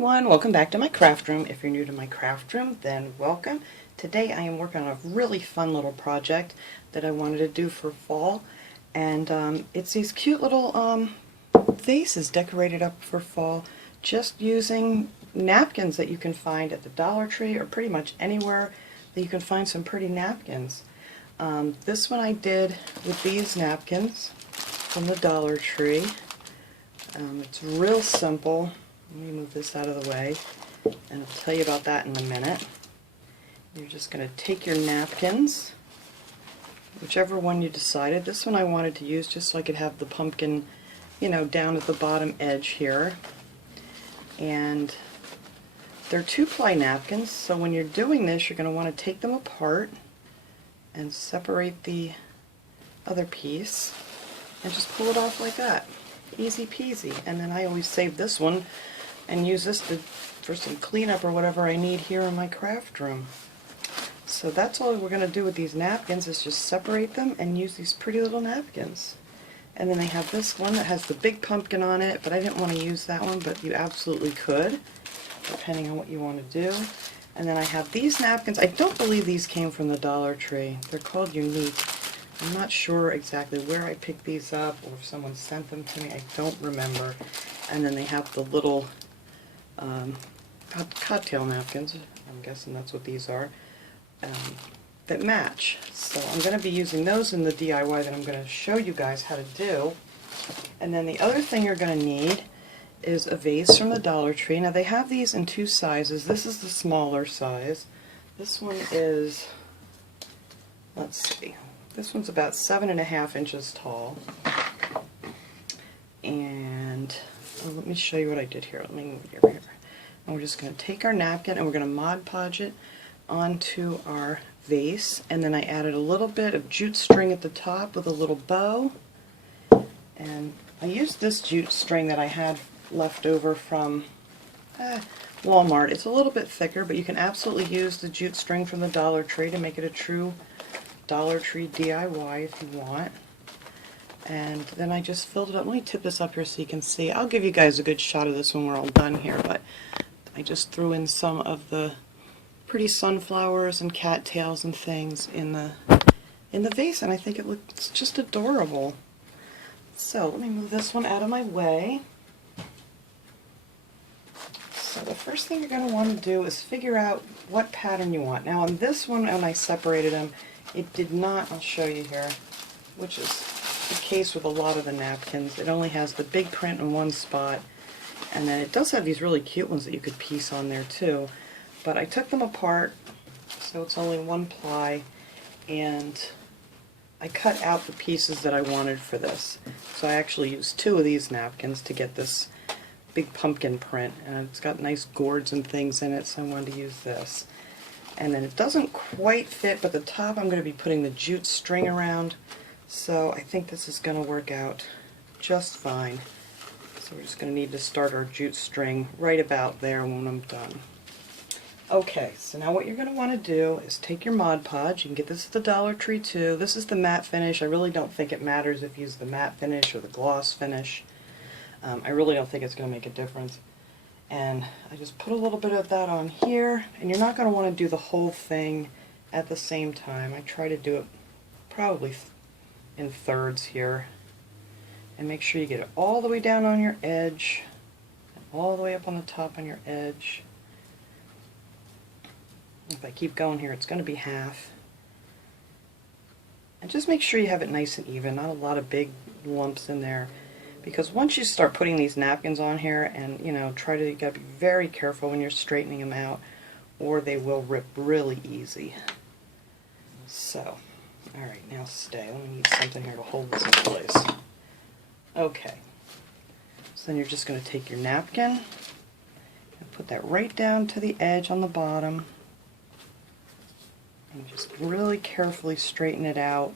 everyone, welcome back to my craft room. If you're new to my craft room, then welcome. Today I am working on a really fun little project that I wanted to do for fall, and it's these cute little vases decorated up for fall, just using napkins that you can find at the Dollar Tree or pretty much anywhere that you can find some pretty napkins. This one I did with these napkins from the Dollar Tree. It's real simple. Let me move this out of the way, and I'll tell you about that in a minute. You're just going to take your napkins, whichever one you decided. This one I wanted to use just so I could have the pumpkin, down at the bottom edge here. And they're 2-ply napkins, so when you're doing this, you're going to want to take them apart and separate the other piece and just pull it off like that. Easy peasy. And then I always save this one and use this for some cleanup or whatever I need here in my craft room. So that's all we're going to do with these napkins, is just separate them and use these pretty little napkins. And then I have this one that has the big pumpkin on it, but I didn't want to use that one, but you absolutely could, depending on what you want to do. And then I have these napkins. I don't believe these came from the Dollar Tree. They're called Unique. I'm not sure exactly where I picked these up or if someone sent them to me. I don't remember. And then they have the little cocktail napkins, I'm guessing that's what these are, that match. So I'm going to be using those in the DIY that I'm going to show you guys how to do. And then the other thing you're going to need is a vase from the Dollar Tree. Now they have these in 2 sizes. This is the smaller size. This one is, let's see, this one's about 7.5 inches tall. And let me show you what I did here. Let me move it over here. And we're just going to take our napkin and we're going to Mod Podge it onto our vase. And then I added a little bit of jute string at the top with a little bow. And I used this jute string that I had left over from Walmart. It's a little bit thicker, but you can absolutely use the jute string from the Dollar Tree to make it a true Dollar Tree DIY if you want. And then I just filled it up. Let me tip this up here so you can see. I'll give you guys a good shot of this when we're all done here, but I just threw in some of the pretty sunflowers and cattails and things in the vase, and I think it looks just adorable. So let me move this one out of my way. So the first thing you're going to want to do is figure out what pattern you want. Now on this one, when I separated them, it did not, I'll show you here, which is the case with a lot of the napkins. It only has the big print in one spot, and then it does have these really cute ones that you could piece on there too. But I took them apart, so it's only 1 ply, and I cut out the pieces that I wanted for this. So I actually used 2 of these napkins to get this big pumpkin print, and it's got nice gourds and things in it, so I wanted to use this. And then it doesn't quite fit, but the top I'm going to be putting the jute string around, so I think this is going to work out just fine. So we're just going to need to start our jute string right about there when I'm done. Okay, so now what you're going to want to do is take your Mod Podge. You can get this at the Dollar Tree too. This is the matte finish. I really don't think it matters if you use the matte finish or the gloss finish. I really don't think it's going to make a difference. And I just put a little bit of that on here, and you're not going to want to do the whole thing at the same time. I try to do it probably in thirds here. And make sure you get it all the way down on your edge, and all the way up on the top on your edge. If I keep going here, it's going to be half. And just make sure you have it nice and even, not a lot of big lumps in there. Because once you start putting these napkins on here, and you gotta be very careful when you're straightening them out, or they will rip really easy. So, alright, now stay. Let me need something here to hold this in place. Okay. So then you're just going to take your napkin and put that right down to the edge on the bottom. And just really carefully straighten it out.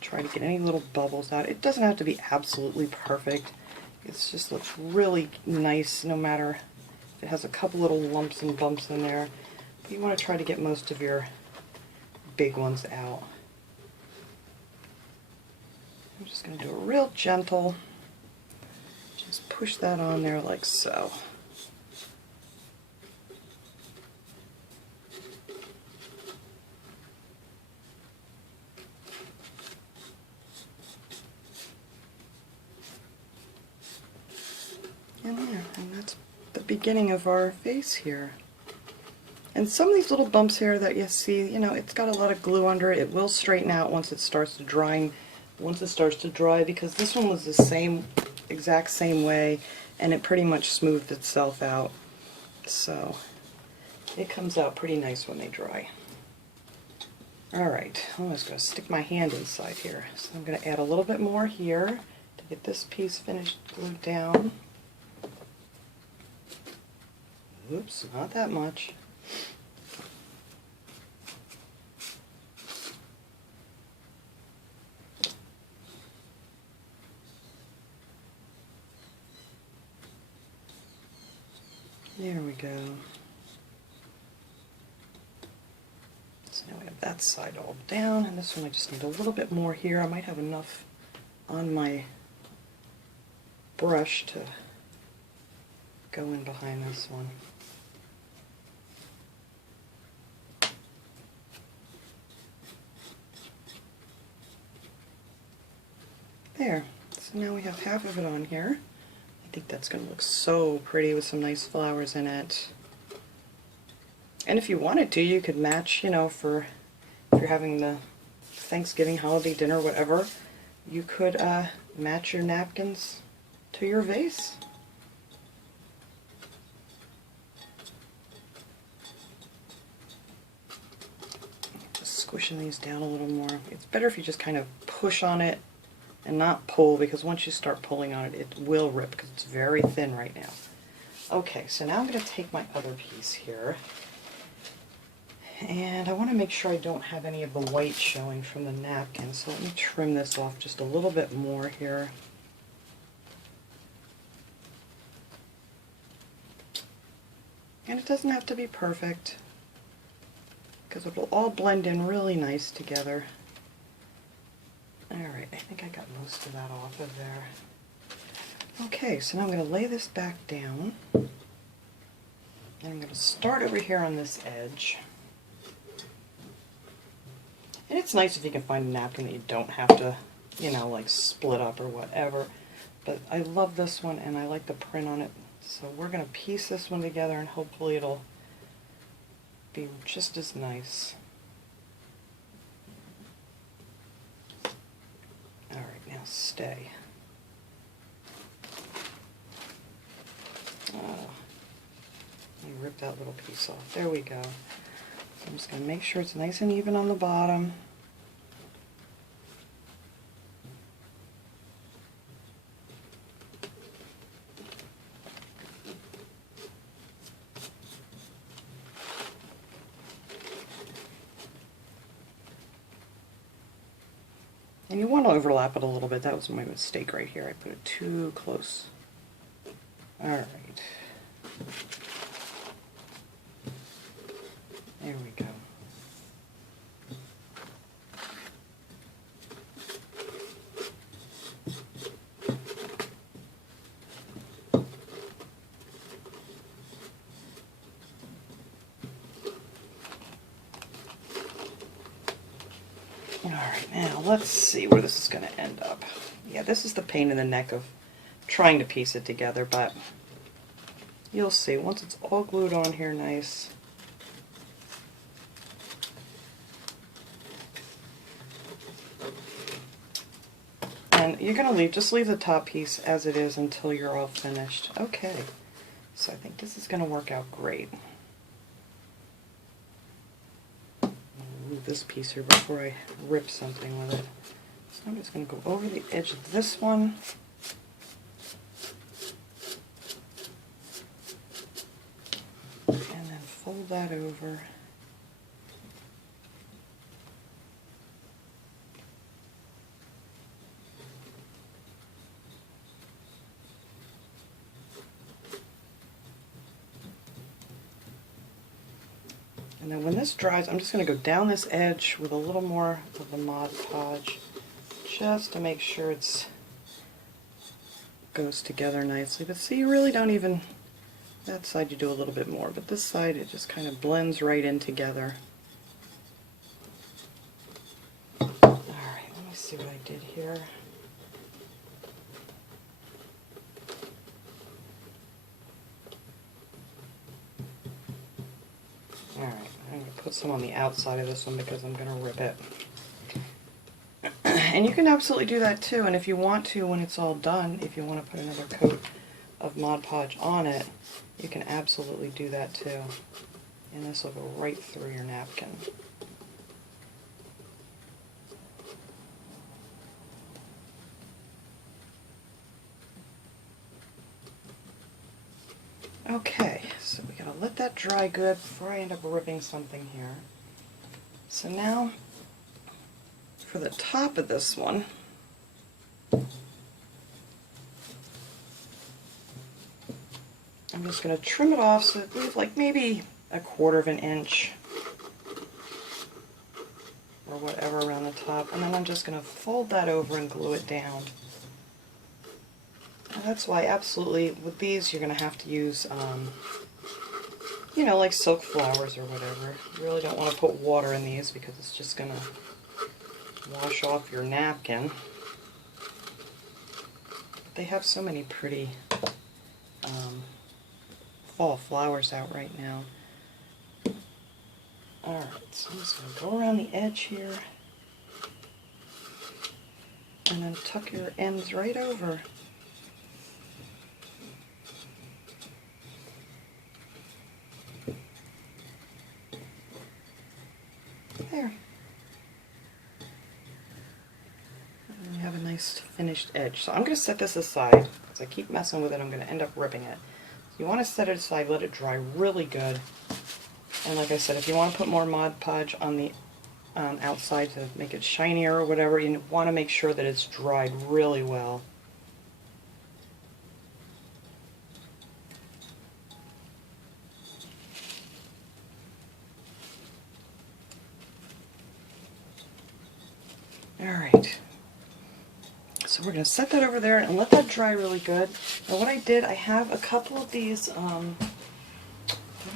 Try to get any little bubbles out. It doesn't have to be absolutely perfect. It just looks really nice no matter if it has a couple little lumps and bumps in there. But you want to try to get most of your big ones out. I'm just going to do a real gentle, just push that on there like so. beginning of our vase here. And some of these little bumps here that you see, you know, it's got a lot of glue under it. It will straighten out once it starts to dry, because this one was the exact same way, and it pretty much smoothed itself out. So it comes out pretty nice when they dry. Alright, I'm just going to stick my hand inside here. So I'm going to add a little bit more here to get this piece finished glued down. Oops, not that much. There we go. So now we have that side all down, and this one I just need a little bit more here. I might have enough on my brush to go in behind this one. There. So now we have half of it on here. I think that's going to look so pretty with some nice flowers in it. And if you wanted to, you could match, you know, for if you're having the Thanksgiving holiday dinner, whatever, you could match your napkins to your vase. Just squishing these down a little more. It's better if you just kind of push on it and not pull, because once you start pulling on it, it will rip because it's very thin right now. Okay, so now I'm going to take my other piece here, and I want to make sure I don't have any of the white showing from the napkin, so let me trim this off just a little bit more here. And it doesn't have to be perfect, because it will all blend in really nice together. Alright, I think I got most of that off of there. Okay, so now I'm going to lay this back down. And I'm going to start over here on this edge. And it's nice if you can find a napkin that you don't have to, you know, like split up or whatever. But I love this one and I like the print on it. So we're going to piece this one together and hopefully it'll be just as nice. Alright, now stay. Let me rip that little piece off. There we go. So I'm just going to make sure it's nice and even on the bottom. And you want to overlap it a little bit. That was my mistake right here. I put it too close. Alright. There we go. Alright, now let's see where this is going to end up. Yeah, this is the pain in the neck of trying to piece it together, but you'll see once it's all glued on here nice. And you're going to just leave the top piece as it is until you're all finished. Okay, so I think this is going to work out great. Move this piece here before I rip something with it. So I'm just going to go over the edge of this one. And then fold that over. And then when this dries, I'm just going to go down this edge with a little more of the Mod Podge, just to make sure it's goes together nicely. But see, you really don't even, that side you do a little bit more, but this side it just kind of blends right in together. Alright, let me see what I did here. Alright, I'm going to put some on the outside of this one because I'm going to rip it. And you can absolutely do that too, and if you want to, when it's all done, if you want to put another coat of Mod Podge on it, you can absolutely do that too. And this will go right through your napkin. Okay, so we gotta let that dry good before I end up ripping something here. So now, for the top of this one, I'm just gonna trim it off so that we have like maybe 1/4 of an inch or whatever around the top, and then I'm just gonna fold that over and glue it down. That's why absolutely with these you're going to have to use, you know, like silk flowers or whatever. You really don't want to put water in these because it's just going to wash off your napkin. They have so many pretty fall flowers out right now. Alright, so I'm just going to go around the edge here and then tuck your ends right over. There. And you have a nice finished edge. So I'm going to set this aside. As I keep messing with it, I'm going to end up ripping it. So you want to set it aside, let it dry really good. And like I said, if you want to put more Mod Podge on the outside to make it shinier or whatever, you want to make sure that it's dried really well. Alright, so we're going to set that over there and let that dry really good. Now what I did, I have a couple of these, what am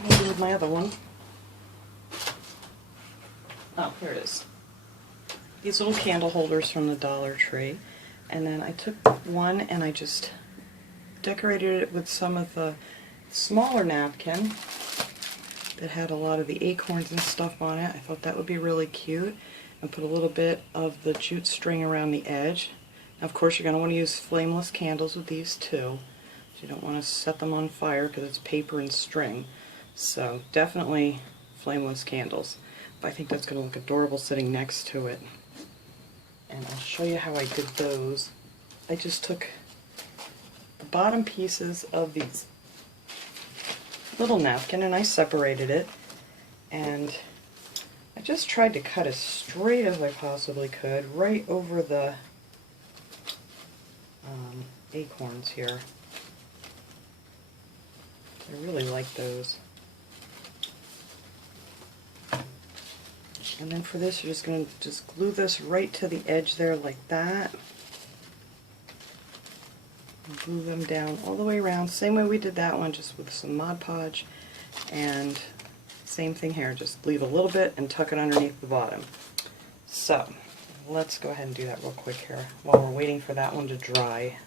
I doing with my other one? Oh, here it is. These little candle holders from the Dollar Tree. And then I took one and I just decorated it with some of the smaller napkin that had a lot of the acorns and stuff on it. I thought that would be really cute. And put a little bit of the jute string around the edge. Now, of course, you're going to want to use flameless candles with these too. You don't want to set them on fire because it's paper and string. So definitely flameless candles. But I think that's going to look adorable sitting next to it. And I'll show you how I did those. I just took the bottom pieces of these little napkin and I separated it. And I just tried to cut as straight as I possibly could right over the acorns here. I really like those. And then for this, you're just going to just glue this right to the edge there like that. And glue them down all the way around. Same way we did that one, just with some Mod Podge. And same thing here, just leave a little bit and tuck it underneath the bottom. So, let's go ahead and do that real quick here while we're waiting for that one to dry.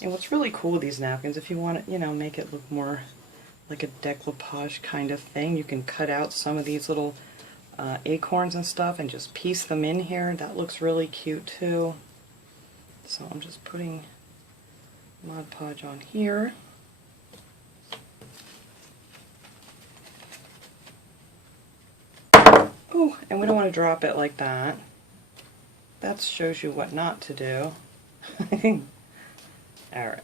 And what's really cool with these napkins, if you want to, you know, make it look more like a decoupage kind of thing, you can cut out some of these little acorns and stuff and just piece them in here. That looks really cute too. So I'm just putting Mod Podge on here. Oh, and we don't want to drop it like that. That shows you what not to do. Alright.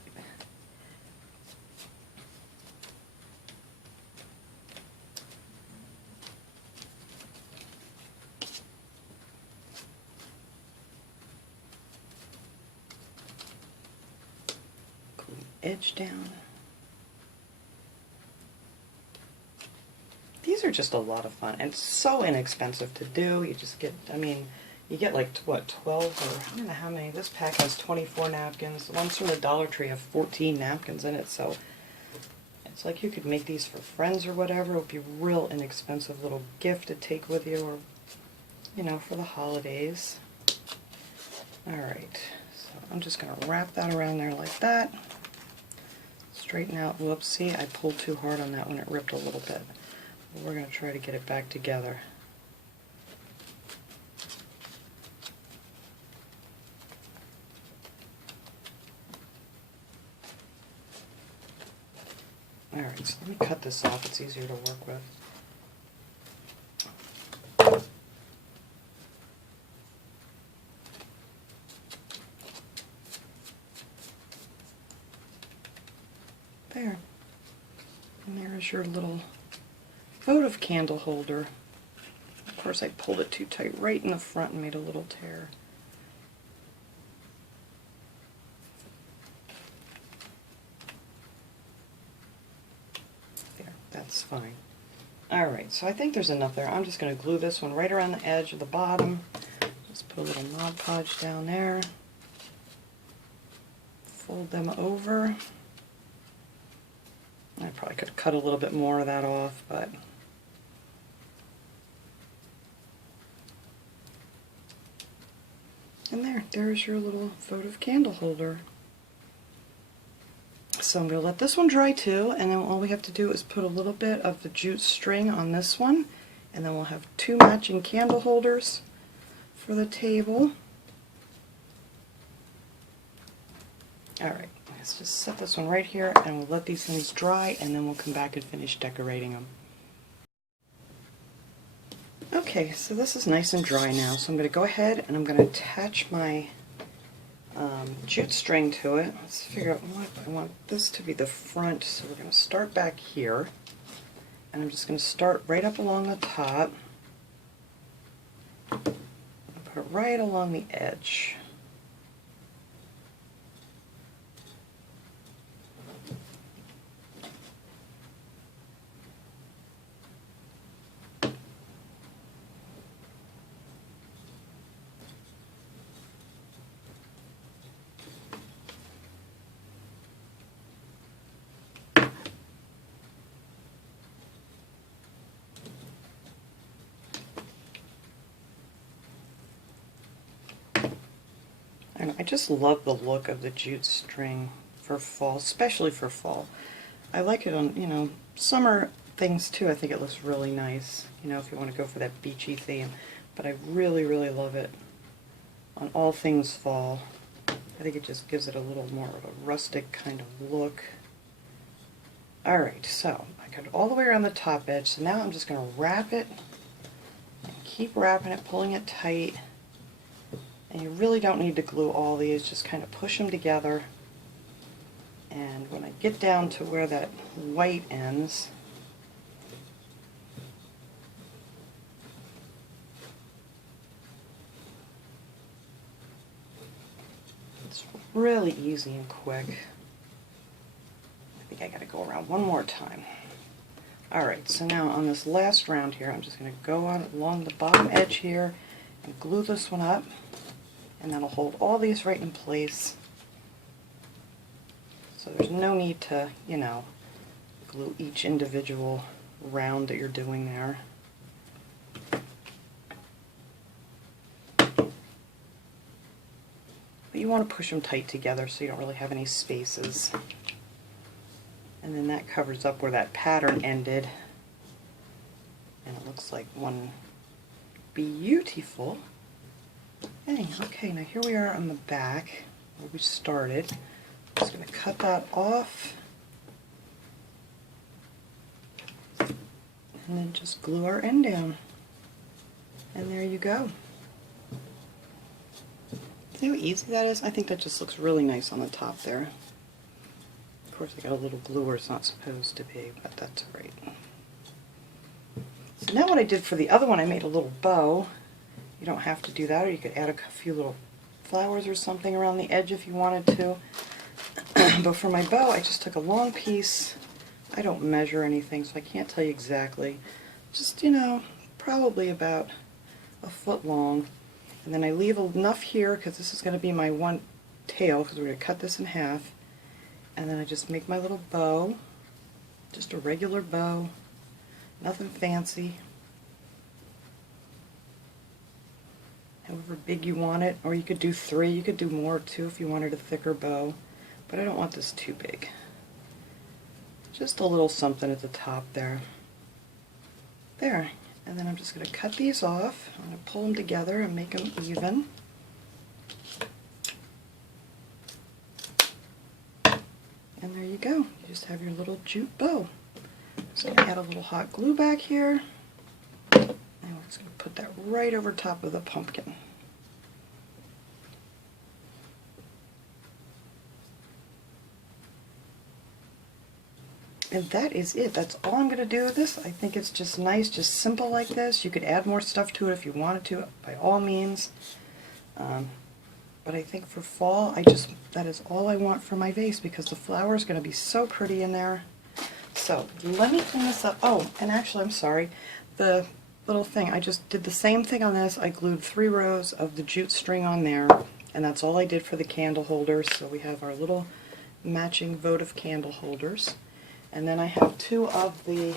Glue the edge down. These are just a lot of fun and so inexpensive to do. You just get, I mean, you get like, what, 12 or I don't know how many. This pack has 24 napkins. The ones from the Dollar Tree have 14 napkins in it, so it's like you could make these for friends or whatever. It would be a real inexpensive little gift to take with you, or, you know, for the holidays. Alright, so I'm just going to wrap that around there like that. straighten out. Whoops, see, I pulled too hard on that one. It ripped a little bit. We're going to try to get it back together. Alright, so let me cut this off. It's easier to work with. There. And there's your little votive candle holder. Of course, I pulled it too tight right in the front and made a little tear. There, that's fine. Alright, so I think there's enough there. I'm just going to glue this one right around the edge of the bottom. Just put a little Mod Podge down there. Fold them over. I probably could have cut a little bit more of that off, but and there's your little votive candle holder. So I'm going to let this one dry too, and then all we have to do is put a little bit of the jute string on this one, and then we'll have two matching candle holders for the table. Alright, let's just set this one right here, and we'll let these things dry, and then we'll come back and finish decorating them. Okay, so this is nice and dry now, so I'm going to go ahead and I'm going to attach my jute string to it. Let's figure out what I want this to be the front, so we're going to start back here, and I'm just going to start right up along the top, and put it right along the edge. And I just love the look of the jute string for fall, especially for fall. I like it on, you know, summer things too. I think it looks really nice, you know, if you want to go for that beachy theme. But I really, really love it on all things fall. I think it just gives it a little more of a rustic kind of look. Alright, so I got it all the way around the top edge, so now I'm just going to wrap it and keep wrapping it, pulling it tight. And you really don't need to glue all these, just kind of push them together. And when I get down to where that white ends, it's really easy and quick. I think I gotta go around one more time. Alright, so now on this last round here, I'm just going to go on along the bottom edge here and glue this one up. And that'll hold all these right in place. So there's no need to, you know, glue each individual round that you're doing there. But you want to push them tight together so you don't really have any spaces. And then that covers up where that pattern ended. And it looks like one beautiful. Okay, now here we are on the back where we started. I'm just going to cut that off and then just glue our end down. And there you go. See how easy that is? I think that just looks really nice on the top there. Of course I got a little glue where it's not supposed to be, but that's all right. So now what I did for the other one, I made a little bow. You don't have to do that, or you could add a few little flowers or something around the edge if you wanted to. But for my bow, I just took a long piece. I don't measure anything, so I can't tell you exactly. Just, you know, probably about a foot long. And then I leave enough here, because this is going to be my one tail, because we're going to cut this in half. And then I just make my little bow, just a regular bow, nothing fancy. However big you want it, or you could do 3, you could do more too if you wanted a thicker bow, but I don't want this too big. just a little something at the top there. There. And then I'm just going to cut these off. I'm going to pull them together and make them even. And there you go. You just have your little jute bow. So I'm going to add a little hot glue back here. And we're just going to put that right over top of the pumpkin. And that is it. That's all I'm going to do with this. I think it's just nice, just simple like this. You could add more stuff to it if you wanted to, by all means. But I think for fall, that is all I want for my vase because the flower is going to be so pretty in there. So let me clean this up. Oh, and actually, I'm sorry. The little thing, I just did the same thing on this. I glued 3 rows of the jute string on there, and that's all I did for the candle holders. So we have our little matching votive candle holders. And then I have 2 of the,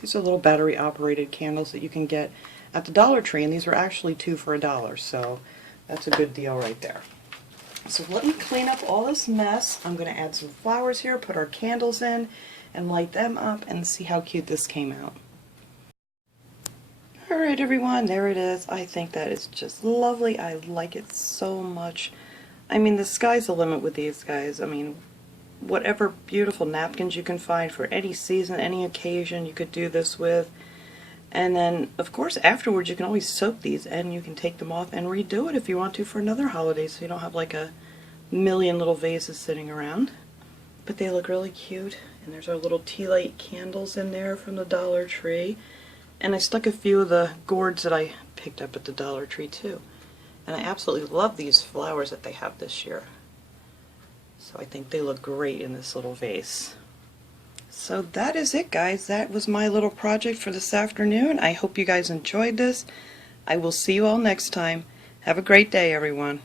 these are little battery operated candles that you can get at the Dollar Tree, and these were actually 2 for $1, so that's a good deal right there. So let me clean up all this mess. I'm going to add some flowers here, put our candles in, and light them up and see how cute this came out. Alright everyone, there it is. I think that is just lovely. I like it so much. I mean, the sky's the limit with these guys. I mean, whatever beautiful napkins you can find for any season, any occasion, you could do this with. And then, of course, afterwards you can always soak these and you can take them off and redo it if you want to for another holiday, so you don't have like a million little vases sitting around. But they look really cute. And there's our little tea light candles in there from the Dollar Tree. And I stuck a few of the gourds that I picked up at the Dollar Tree too. And I absolutely love these flowers that they have this year. So I think they look great in this little vase. So that is it, guys. That was my little project for this afternoon. I hope you guys enjoyed this. I will see you all next time. Have a great day, everyone.